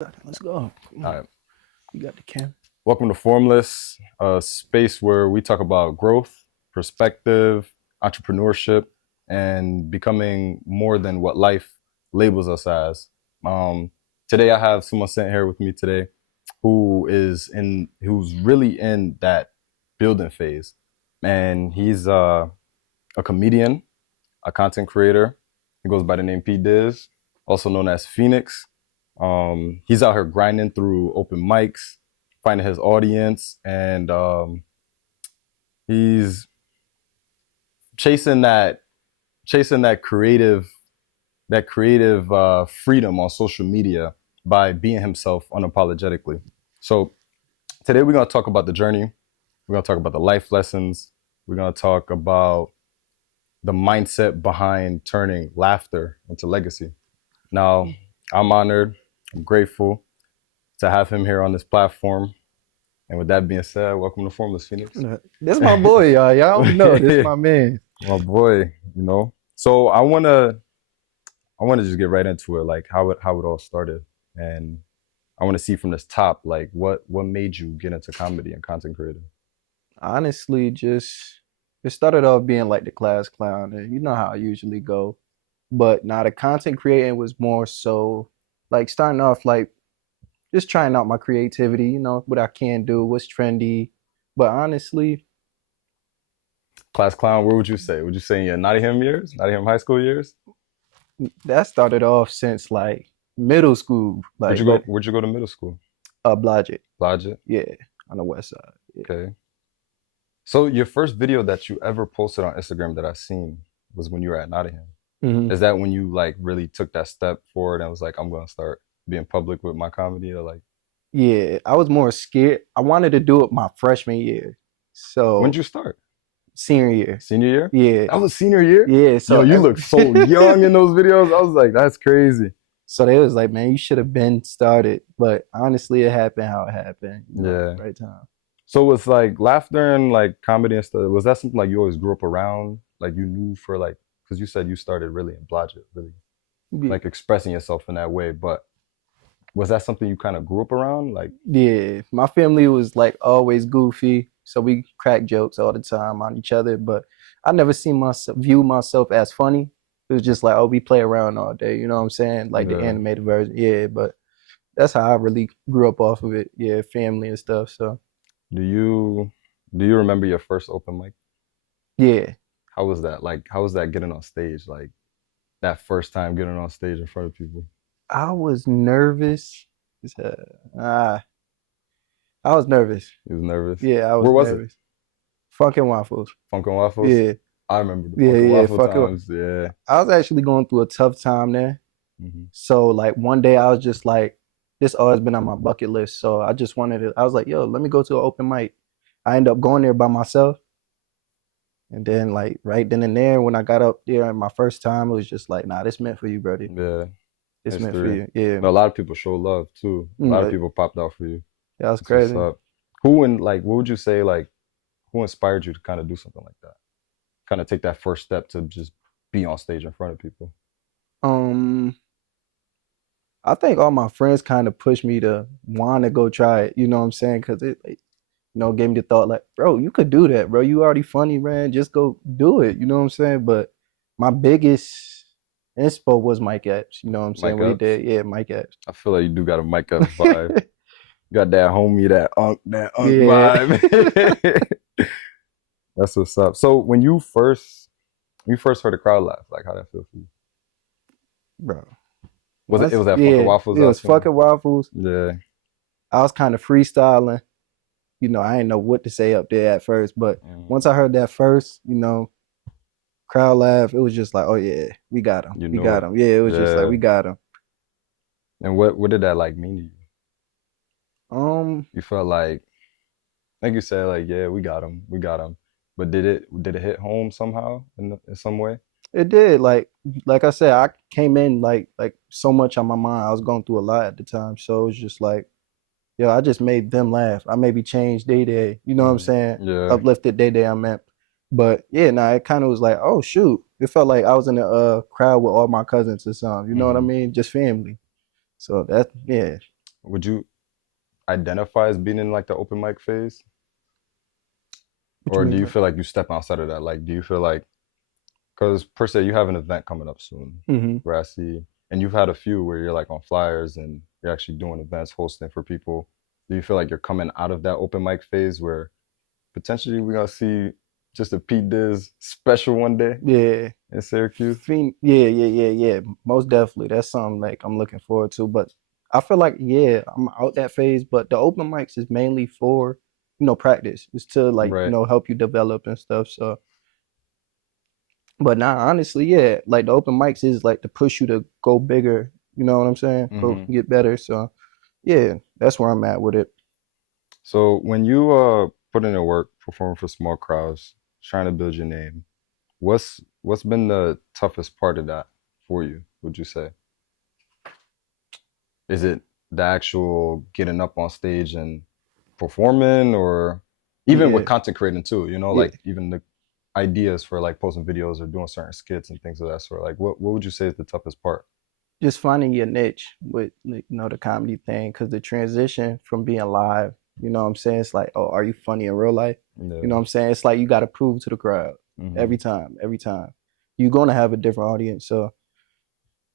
Let's go. Come All on. right. You got the camera. Welcome to Formless, a space where we talk about growth, perspective, entrepreneurship, and becoming more than what life labels us as. Um, Today, I have someone sitting here with me today who's really in that building phase, and he's a comedian, a content creator. He goes by the name Pdizz, also known as Phoenix. He's out here grinding through open mics, finding his audience, and he's chasing that chasing that creative freedom on social media by being himself unapologetically. So today we're gonna talk about the journey. We're gonna talk about the life lessons. We're gonna talk about the mindset behind turning laughter into legacy. Now, I'm honored, I'm grateful to have him here on this platform. And with that being said, welcome to Formless, Phoenix. This my boy, y'all. Y'all don't know. This my man. My boy. So I wanna just get right into it, like how it all started. And I wanna see from this top, like what made you get into comedy and content creating? Honestly, just it started off being like the class clown, and you know how I usually go. But now the content creating was more so like starting off like just trying out my creativity, what I can do, what's trendy. But honestly, Class clown, where would you say? Would you say in your Nottingham years? Nottingham high school years? that started off since like middle school, Where'd like you go but where'd you go to middle school? Blodgett, Logic? yeah, on the west side. Yeah. Okay. So your first video that you ever posted on Instagram that I seen was when you were at Nottingham. Mhm. Is that when you like really took that step forward and was like, I'm gonna start being public with my comedy, or like Yeah, I was more scared. I wanted to do it my freshman year. when did So you start? senior year. Senior year? Yeah. That was senior year? Yeah. Yo, So you look so young in those videos. I was like, that's crazy. so they was like, man, you should have been started. But honestly, it happened how it happened, Yeah. right time. So it's like laughter and like comedy and stuff. Was that something like you always grew up around? Like you knew for like, because you said you started really in Blodgett, really Yeah. like expressing yourself in that way. But was that something you kind of grew up around? Like, Yeah. My family was like always goofy. So we crack jokes all the time on each other. But I never seen myself view myself as funny. It was just like, oh, we play around all day, you know what I'm saying? Like the yeah. animated version. Yeah, but that's how I really grew up off of it. Yeah, family and stuff. So Do you do you remember your first open mic? yeah. How was that? Like, how was that getting on stage? Like that first time getting on stage in front of people? I was nervous. Uh, I was nervous. You was nervous. Yeah, I was Where was it? nervous. Funkin' Waffles. Funk and Waffles. Yeah, I remember the yeah, Funk and yeah. Waffle Funkin'. times. Yeah. I was actually going through a tough time there. Hmm. So like one day I was just like, this always been on my bucket list. So I just wanted to. I was like, yo, let me go to an open mic. I ended up going there by myself. And then like right then and there, when I got up there my first time, it was just like, nah, this meant for you, Brody. Yeah. It's meant for History. you. Yeah. But a lot of people show love too. A lot of Like, people popped out for you. that was That's what's crazy. up. Who and like what would you say like who inspired you to kind of do something like that? Kind of take that first step to just be on stage in front of people. Um, I think all my friends kind of pushed me to want to go try it. You know what I'm saying? Because it, like, gave me the thought like, bro, you could do that, bro. You already funny, man. Just go do it. You know what I'm saying? But my biggest inspo was Mike Epps. You know what I'm saying? Mike What he Epps. did, yeah, Mike Epps. I feel like you do got a Mike Epps vibe. Got that homie, that unk Yeah, vibe. That's what's up. So when you first heard the crowd laugh, like how that feel for you? bro. Was that Funkin' Yeah, Waffles it was that's when? fucking waffles. Yeah. I was kind of freestyling. I didn't know what to say up there at first, but Mm. once I heard that first, crowd laugh, it was just like, oh yeah, we got him, You we know got it. him. Yeah, it was just like Yeah. we got him. And what did that like mean to you? Um, You felt like you said, like, yeah, we got him. But did it hit home somehow in some way? it did like I said, I came in like so much on my mind. I was going through a lot at the time, so it was just like, yo, I just made them laugh. I maybe changed day day. You know what I'm Mm. saying? Yeah. Uplifted day day. I meant, but yeah, nah, it kind of was like, oh shoot, it felt like I was in a crowd with all my cousins or something. You know what I Hmm. mean? Just family. So that yeah. would you identify as being in like the open mic phase? What you Or do mean you by? feel like you step outside of that? Like, do you feel like, because per se, you have an event coming up soon, Hmm. where I see, and you've had a few where you're like on flyers and you're actually doing events, hosting for people. Do you feel like you're coming out of that open mic phase where potentially we're gonna see just a Pdizz special one day Yeah. in Syracuse? Yeah, yeah, yeah, yeah. Most definitely. That's something like I'm looking forward to. But I feel like, yeah, I'm out that phase. But the open mics is mainly for, practice. It's to like, Right. help you develop and stuff. So, but nah, honestly, yeah, like the open mics is like to push you to go bigger. You know what I'm saying? Go Hmm. get better. So, yeah, that's where I'm at with it. So when you put in the work, performing for small crowds, trying to build your name, what's been the toughest part of that for you, would you say? Is it the actual getting up on stage and performing, or even with Yeah, content creating too, yeah. like even the ideas for like posting videos or doing certain skits and things of that sort? Like what would you say is the toughest part? Just finding your niche with the comedy thing, because the transition from being live, what I'm saying, it's like, oh, are you funny in real life? You know Yeah. what I'm saying? It's like you got to prove to the crowd Hmm. every time you're going to have a different audience. So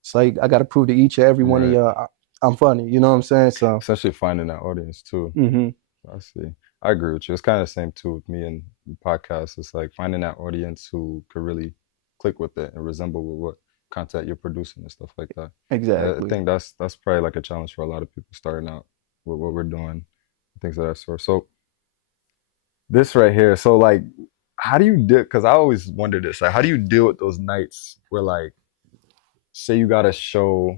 it's like I got to prove to each and every one of Right. y'all I'm funny. You know what I'm saying? So Essentially finding that audience too. hmm I see. I agree with you. It's kind of the same too with me and the podcast. It's like finding that audience who could really click with it and resemble with what content you're producing and stuff like that. I exactly. think that's probably like a challenge for a lot of people starting out with what we're doing, things of that sort. So this right here. So like, how do you deal? Because I always wonder this. Like, how do you deal with those nights where like, say you got a show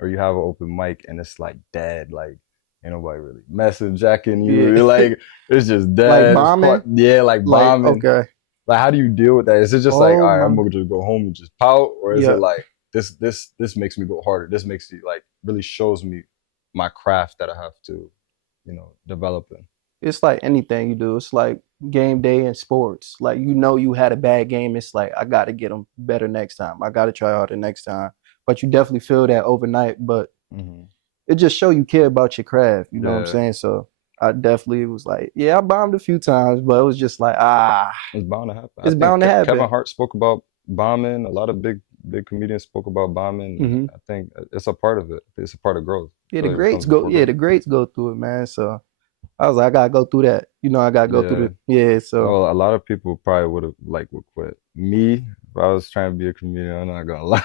or you have an open mic and it's like dead, like ain't nobody really messing, jacking you. Yeah. You're like, it's just Like dead. It's quite, bombing. yeah, like Like, bombing. okay. Like, how do you deal with that? Is it just like, Oh all right, I'm my. gonna just go home and just pout, or is it Yeah. like this makes me go harder? This makes me like really shows me my craft that I have to, develop in. It's like anything you do. It's like game day in sports. Like, you had a bad game. It's like I got to get them better next time. I got to try harder next time. But you definitely feel that overnight. But Hmm. it just show you care about your craft. You know what I'm Yeah, saying? So I definitely was like, yeah, I bombed a few times, but it was just like, it's bound to happen. I it's think bound to Kevin happen. Hart spoke about bombing. A lot of big comedians spoke about bombing, and Hmm. I think it's a part of it. It's a part of growth. Yeah, I feel like it comes before Yeah, growth. the greats go through it, man. So I was like, I gotta go through that. I gotta go through Yeah. the yeah. So Oh, a lot of people probably would quit. Me, if I was trying to be a comedian, I'm not gonna lie.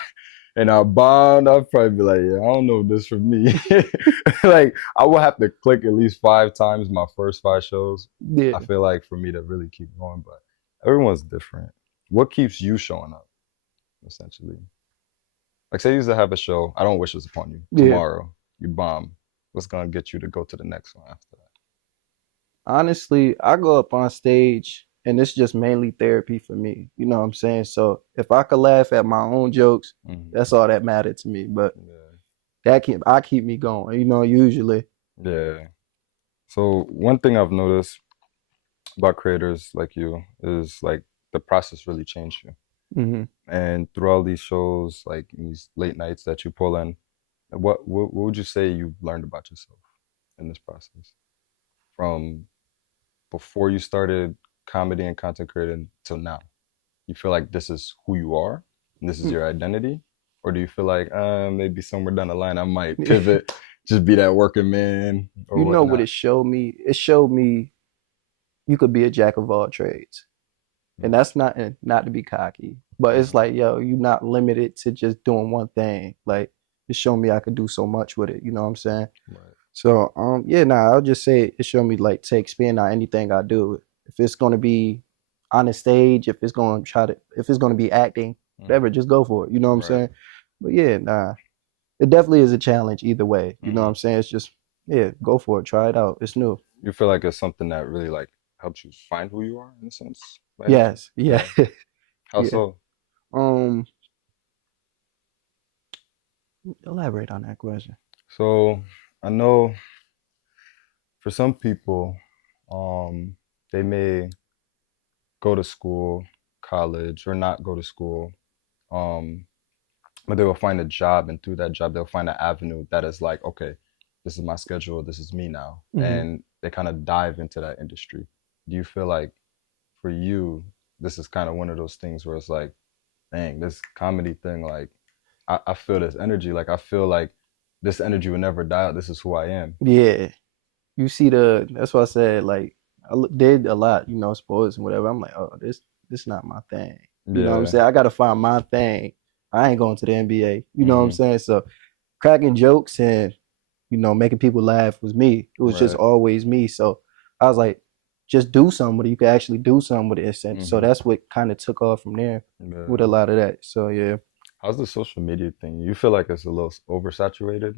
And I bombed, I'd probably be like, yeah, I don't know if this for me. Like I will have to click at least 5 times my first 5 shows. I yeah, feel like for me to really keep going, but everyone's different. What keeps you showing up, essentially? Like say you used to have a show, I don't wish this upon you. yeah. Tomorrow, you bomb. What's gonna get you to go to the next one after Honestly, I go up on stage and it's just mainly therapy for me. You know what I'm saying? So if I could laugh at my own jokes, that? that's all that mattered to me. But Yeah. I keep me going, usually. Yeah. So one thing I've noticed about creators like you is like the process really changed you. Hmm. And through all these shows, like in these late nights that you pull in, what would you say you've learned about yourself in this process? From before you started comedy and content creating till now? You feel like this is who you are and this is your identity? Or do you feel like maybe somewhere down the line I might pivot, just be that working man or You know what whatnot? it showed me? It showed me you could be a jack of all trades. And Mm, that's not to be cocky, but it's mm, like, yo, you're not limited to just doing one thing. Like it showed me I could do so much with it. You know what I'm saying? right. So yeah, nah, I'll just say it showed me like to expand on anything I do. If it's gonna be on the stage, if it's gonna be acting, whatever, Mm, just go for it. You know what I'm right. saying? But yeah, nah, it definitely is a challenge either way. You know what Hmm. I'm saying? It's just yeah, go for it, try it out. It's new. You feel like it's something that really like helps you find who you are in a sense, by any chance? Yes, yeah, Yeah. How yeah. so? Um, elaborate on that question. So I know for some people, they may go to school, college, or not go to school, um, but they will find a job, and through that job, they'll find an avenue that is like, okay, this is my schedule, this is me now, Hmm. and they kind of dive into that industry. Do you feel like for you, this is kind of one of those things where it's like, dang, this comedy thing, like I feel this energy, like I feel like this energy will never die out. This is who I am. Yeah, you see that's why I said like did a lot, sports and whatever. I'm like, oh, this not my thing. You know what I'm Yeah, saying? I got to find my thing. I ain't going to the NBA. You know what I'm mm-hmm. saying? So cracking jokes and making people laugh was me. It was just Right, always me. So I was like, just do something with it. You can actually do something with it. So mm-hmm. that's what kind of took off from there with Yeah. a lot of that. So yeah, How's the social media thing? You feel like it's a little oversaturated?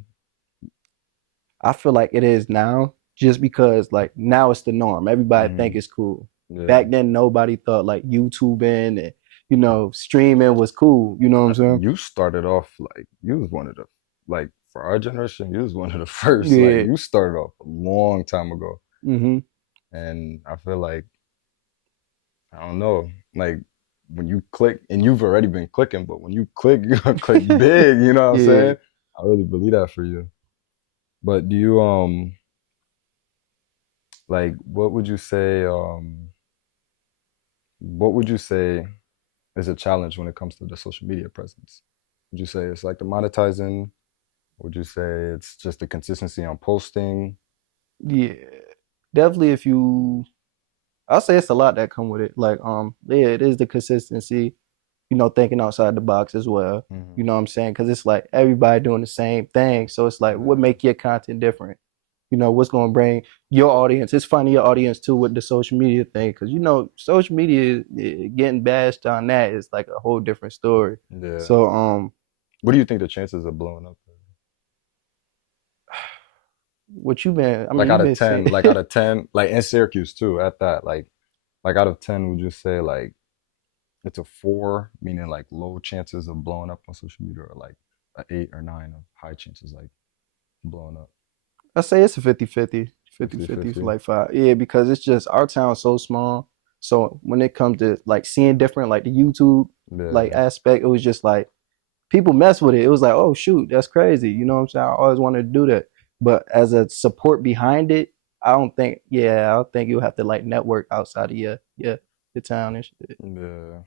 I feel like it is now just because like now it's the norm. Everybody think Mm-hmm. it's cool. Yeah. Back then nobody thought like YouTubing and streaming was cool. You know what I'm saying? You started off like you was one of the like for our generation, you was one of the first. Like Yeah. you started off a long time ago. Hmm. And I feel like I don't know, like when you click and you've already been clicking, but when you click, you're gonna click big, you know what I'm Yeah. saying? I really believe that for you. But do you like what would you say is a challenge when it comes to the social media presence? Would you say it's like the monetizing? Would you say it's just the consistency on posting? Yeah. Definitely if you I'll say it's a lot that come with it. Like, yeah, it is the consistency, thinking outside the box as well. You Hmm. know what I'm saying? Because it's like everybody doing the same thing. So it's like, what Yeah, make your content different? What's going to bring your audience? It's finding your audience too with the social media thing. Because, social media getting bashed on that is like a whole different story. yeah. So, What do you think the chances of blowing up? what you been, I mean, Like you've out of been saying, 10, like out of 10, like in Syracuse too, at that, like out of 10, would you say like it's a 4, meaning like low chances of blowing up on social media, or like a 8 or 9 of high chances like blowing up? I say it's a 50-50, 50 50-50 for 50. like five. Yeah, because it's just our town's so small. So when it comes to like seeing different, like the YouTube like Yeah, aspect, it was just like people mess with it. It was like, oh shoot, that's crazy. You know what I'm saying? I always wanted to do that. But as a support behind it, I don't think you'll have to like network outside of your town and shit. yeah.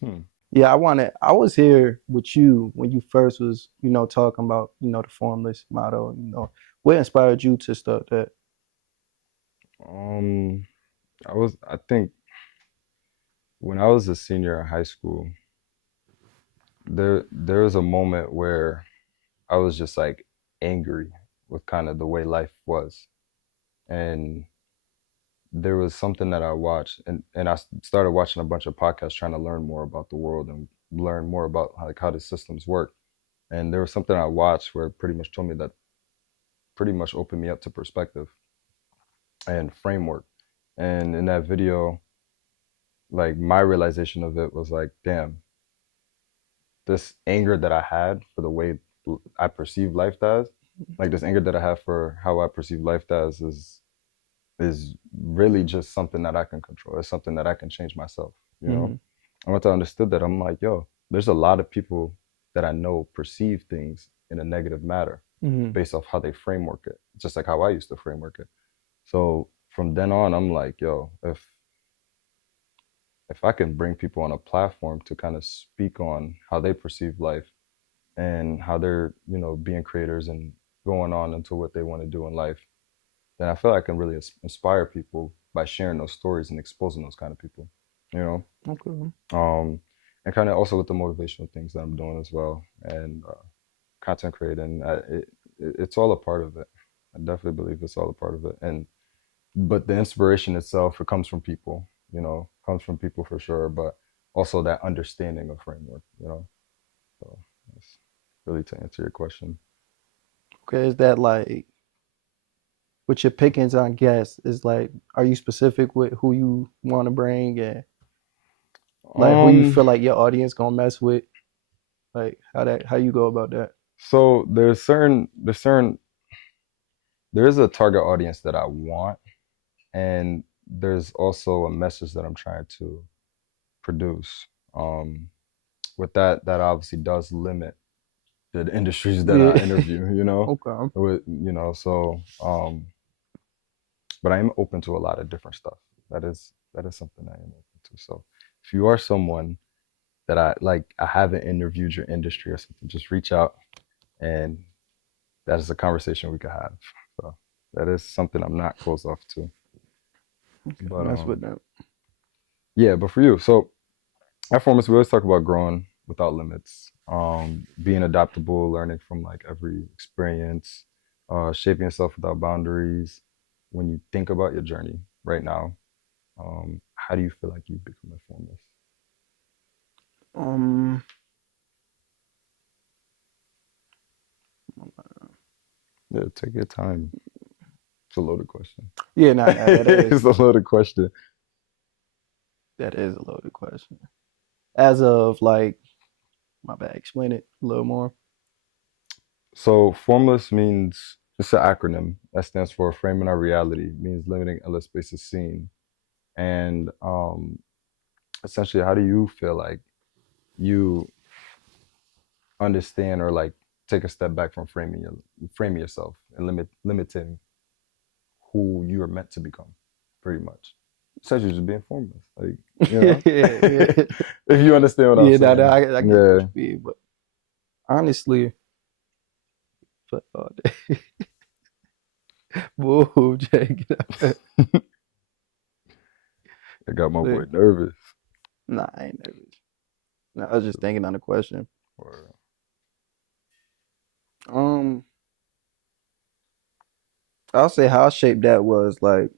Hmm. Yeah, I was here with you when you first was, talking about, the formless motto, what inspired you to start that? Um, I think when I was a senior in high school, there was a moment where I was just like angry with kind of the way life was. And there was something that I watched, and I started watching a bunch of podcasts trying to learn more about the world and learn more about like how the systems work. And there was something I watched where it pretty much told me that pretty much opened me up to perspective and framework. And in that video, like my realization of it was like, damn, this anger that I had for the way I perceive life as, like this anger that I have for how I perceive life as is really just something that I can control. It's something that I can change myself, you know? Mm-hmm. And once I understood that, I'm like, yo, there's a lot of people that I know perceive things in a negative matter Mm-hmm. based off how they framework it, just like how I used to framework it. So from then on, I'm like, yo, if I can bring people on a platform to kind of speak on how they perceive life and how they're, being creators and going on into what they want to do in life, then I feel like I can really inspire people by sharing those stories and exposing those kind of people, you know? Okay. And kind of also with the motivational things that I'm doing as well, and content creating, it's all a part of it. I definitely believe it's all a part of it. And but the inspiration itself, it comes from people, comes from people for sure, but also that understanding of framework, So that's really to answer your question. Okay, is that like with your pickings on guests? Is like, are you specific with who you want to bring and like who you Um, feel like your audience gonna mess with? Like how you go about that? so there is a target audience that I want, and there's also a message that I'm trying to produce. With that obviously does limit the industries that I Yeah. interview, you know, Okay. with, so but I am open to a lot of different stuff. That is something I am open to. So if you are someone that I haven't interviewed your industry or something, just reach out, and that is a conversation we could have. So that is something I'm not closed off to. Okay. But Mess with that. yeah, but for you, so at Formless, we always talk about growing without limits, being adaptable, learning from like every experience, shaping yourself without boundaries. When you think about your journey right now, how do you feel like you've become a Formless? Um. Yeah, take your time. It's a loaded question. Yeah. Nah. Nah. That It's is. a loaded question. That is a loaded question. As of like, my bad. Explain it a little more. So Formless means it's an acronym that stands for framing our reality, means limiting endless spaces seen. And essentially, how do you feel like you understand or like take a step back from framing yourself and limiting who you are meant to become, pretty much. Essentially, just being formless, like you Yeah. know, Yeah. if you understand what I'm Yeah. Nah. Nah, saying. I get what Yeah. you mean, but honestly, but whoa, Jay, get out. I got my boy Like, nervous. nah, I ain't nervous. Nah, I was just thinking on the question. Or Um, I'll say how shaped that was like,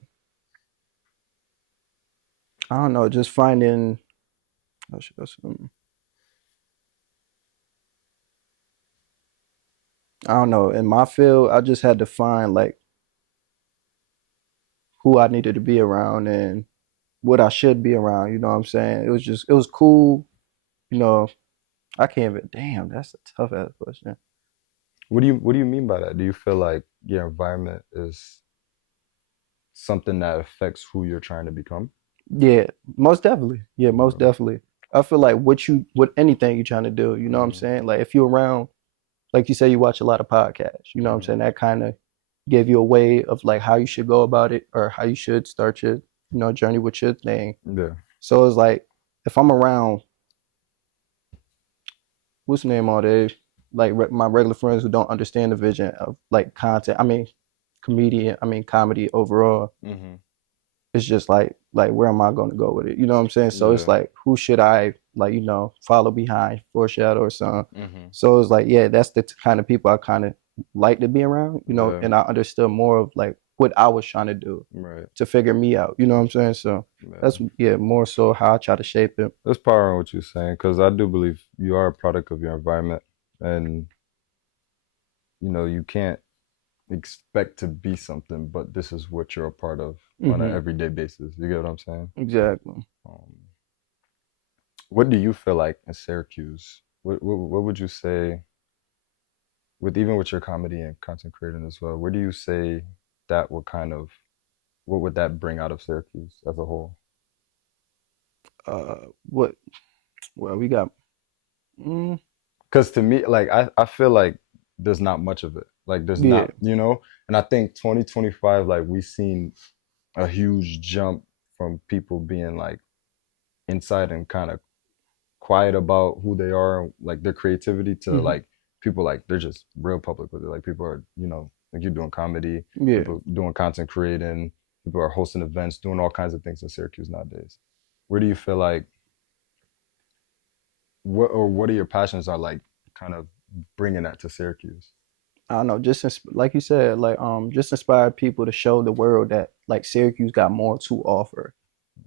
I don't know, just finding. How should I don't know. In my field, I just had to find like who I needed to be around and what I should be around. You know what I'm saying? It was cool. You know, I can't even. Damn, that's a tough ass question. what do you mean by that? Do you feel like your environment is something that affects who you're trying to become? Yeah, most definitely. Yeah, most Yeah. definitely. I feel like what anything you're trying to do. You know what I'm Hmm. saying? Like if you're around, like you say, you watch a lot of podcasts. You know what I'm Hmm. saying? That kind of give you a way of like how you should go about it or how you should start your journey with your thing. Yeah. So it's like if I'm around, what's the name all day, like my regular friends who don't understand the vision of like content. I mean, comedian. I mean, comedy overall. Hmm. It's just like where am I going to go with it? You know what I'm saying? So it's Yeah. like who should I like follow behind, foreshadow or something. Hmm. So it's like yeah, that's the kind of people I kind of like to be around. Yeah. And I understood more of like what I was trying to do Right. to figure me out. You know what I'm saying? So Yeah. that's yeah more so how I try to shape it. There's power in what you're saying because I do believe you are a product of your environment, and you can't expect to be something, but this is what you're a part of on an Hmm. everyday basis. You get what I'm saying? Exactly. Um, what do you feel like in Syracuse? What would you say with your comedy and content creating as well? Where do you say that would kind of what would that bring out of Syracuse as a whole? What? Well, we got. Mm, Because to me, like I feel like there's not much of it. Like there's yeah. not. And I think 2025, like we've seen a huge jump from people being like inside and kind of quiet about who they are, like their creativity, to Hmm. like people like they're just real public with it. Like people are, like you're doing comedy, Yeah. people doing content creating, people are hosting events, doing all kinds of things in Syracuse nowadays. Where do you feel like what are your passions are like kind of bringing that to Syracuse? I don't know, just like you said, like just inspire people to show the world that like Syracuse got more to offer.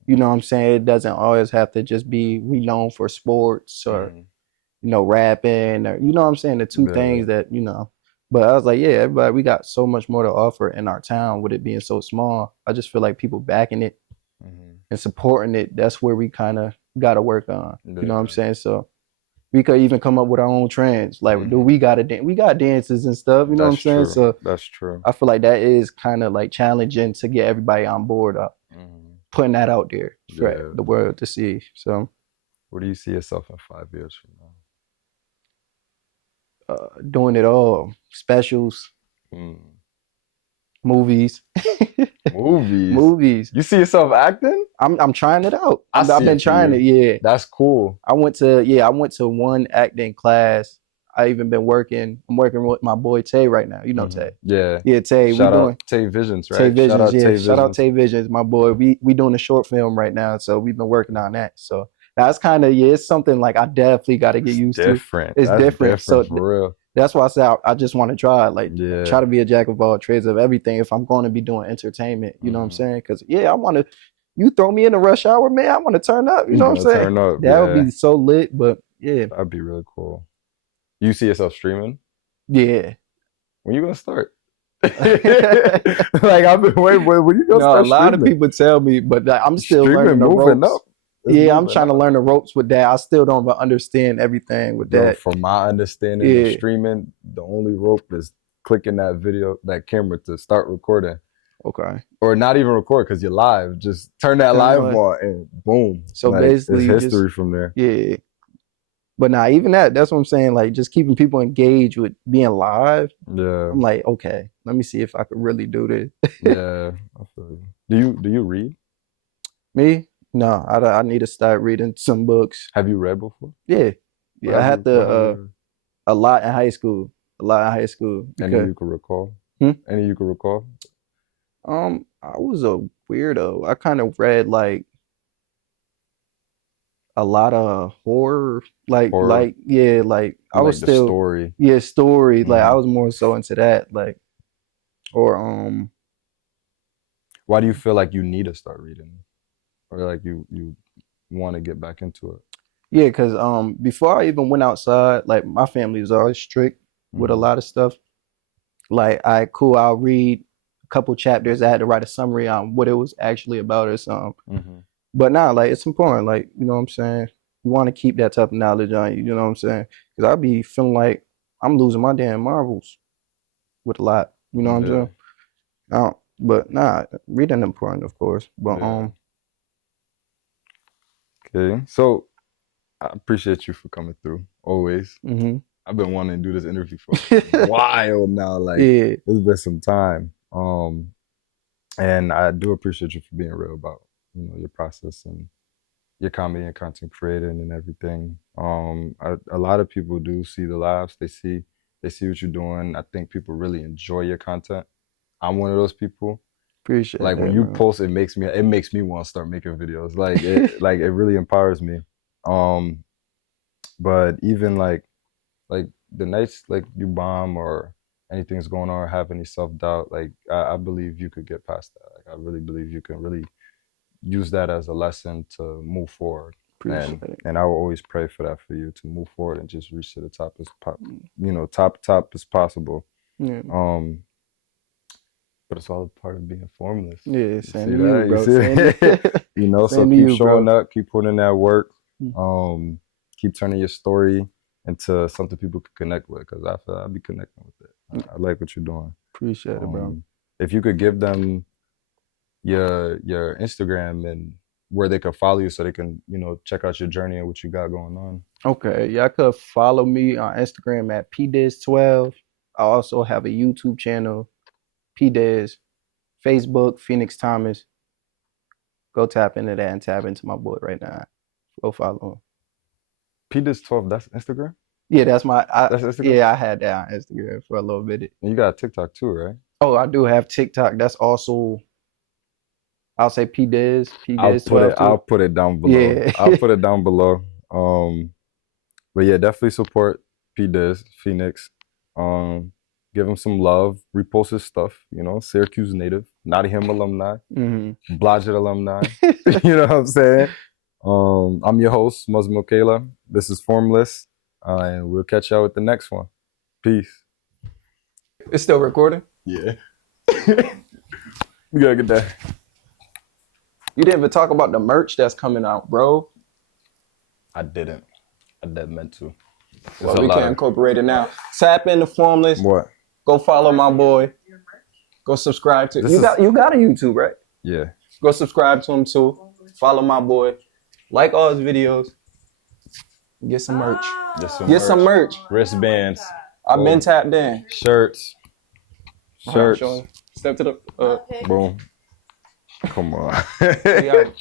You know what I'm saying? It doesn't always have to just be we known for sports or Hmm. rapping or you know what I'm saying, the two Yeah. things that. But I was like, yeah, everybody, we got so much more to offer in our town with it being so small. I just feel like people backing it Hmm. and supporting it, that's where we kind of got to work on. You know what I'm Yeah. saying? So we could even come up with our own trends. Like, do Hmm. we got to dance? We got dances and stuff. You know what I'm That's saying? true. So That's true. I feel like that is kind of like challenging to get everybody on board up, Hmm. putting that out there for Yeah. the world to see. So Where do you see yourself in 5 years from now? Doing it all. Specials, Mm. movies, Movies. movies. You see yourself acting? I'm trying it out. I I've see been it for trying you. it. Yeah, That's cool. I went to one acting class. I even been working. I'm working with my boy Tay right now. You know Tay. Yeah. Yeah, Tay. We Shout doing out Tay Visions, Tay right? Shout Visions. out Yeah, Tay shout out Visions. Tay Visions, my boy. We doing a short film right now, so we've been working on that. So that's kind of yeah, it's something like I definitely got to get It's used to. different. It's That's different. different So for real. that's why I say I just want to try it. Like Yeah. try to be a jack of all trades of everything. If I'm going to be doing entertainment, you know what I'm saying? Because yeah, I want to. You throw me in the rush hour, man. I want to turn up. You You know what I'm want to saying? turn up? That would Yeah. be so lit. But yeah, That'd be really cool. You see yourself streaming? yeah. When you gonna start? Like I've been waiting. When you gonna No, a start lot of streaming? people tell me, but like, I'm still Streaming learning the moving ropes. up. It's Yeah, I'm moving trying to up. learn the ropes with that. I still don't understand everything with Bro, that. from my understanding of Yeah. streaming, the only rope is clicking that camera to start recording. Okay. Or not even record because you're live. Just turn that live on and boom. So like basically, it's you history just from there. yeah. But now, even that's what I'm saying. Like, just keeping people engaged with being live. Yeah. I'm like, okay, let me see if I could really do this. Yeah. I feel you. Do you read? Me? No, I need to start reading some books. Have you read before? Yeah, What yeah. I have had you what have you to read? a lot in high school. A lot in high school Any because you can recall? Hmm? Any you can recall? I was a weirdo. I kind of read like a lot of horror, Horror? yeah, like I You was like the still story? yeah story. Like I Mhm. was more so into that, like or Why do you feel like you need to start reading? Or like you want to get back into it? yeah, because before I even went outside, like my family was always strict with a Mhm. lot of stuff. Like, cool, I'll read a couple chapters. I had to write a summary on what it was actually about or something. Mhm. But now, like, it's important. Like, you know what I'm saying? You want to keep that type of knowledge on you. You know what I'm saying? Because I be feeling like I'm losing my damn marbles with a lot. You know what I'm Yeah. saying? But nah, reading important, of course. But Yeah. Okay. So I appreciate you for coming through. Always. mhm. I've been wanting to do this interview for a while now. Like Yeah, it's been some time. And I do appreciate you for being real about your process and your comedy and content creating and everything. A lot of people do see the laughs. They see what you're doing. I think people really enjoy your content. I'm one of those people. appreciate Like when that, you man. post, it makes me want to start making videos. It really empowers me. Um, but even like the nights like you bomb or anything's going on or have any self-doubt, like I believe you could get past that. Like I really believe you can really use that as a lesson to move forward. Appreciate and it. and I will always pray for that for you to move forward and just reach to the top top as possible. Yeah, um but it's all a part of being formless. yeah. You Same see to you, that? You bro. see Same that? to So same to keep you, showing bro. up, keep putting in that work. Mm. Keep turning your story into something people can connect with, because I feel I'll be connecting with it. I like what you're doing. Appreciate it, bro. If you could give them your Instagram and where they could follow you so they can, check out your journey and what you got going on. Okay, y'all could follow me on Instagram at Pdizz12. I also have a YouTube channel, Pdizz. Facebook, Phoenix Thomas. Go tap into that and tap into my boy right now. Go follow him. Pdizz12, that's Instagram? Yeah, that's That's Instagram? yeah, I had that on Instagram for a little bit. And you got a TikTok too, right? Oh, I do have TikTok. That's also, I'll say Pdizz, I'll put it Pdizz12 I'll too. put it down below. Yeah. I'll put it down below. But yeah, definitely support Pdizz, Phoenix. Give him some love. Repost his stuff. Syracuse native, Nottingham alumni, Blodgett alumni. You know what I'm saying? I'm your host, Muslim Okela. This is Formless, and we'll catch y'all with the next one. Peace. It's still recording? Yeah. We gotta get that. You didn't even talk about the merch that's coming out, bro. I didn't. I dead meant to. Well, we can incorporate it now. Tap in the Formless. What? Go follow my boy. Go subscribe to you got a YouTube, right? Yeah. Go subscribe to him too. Follow my boy. Like all his videos. Get some merch. Get some merch. Wristbands. I've been tapped in. Shirts. Hold on, Shirts. Sean. Step to the. Boom. Come on. We got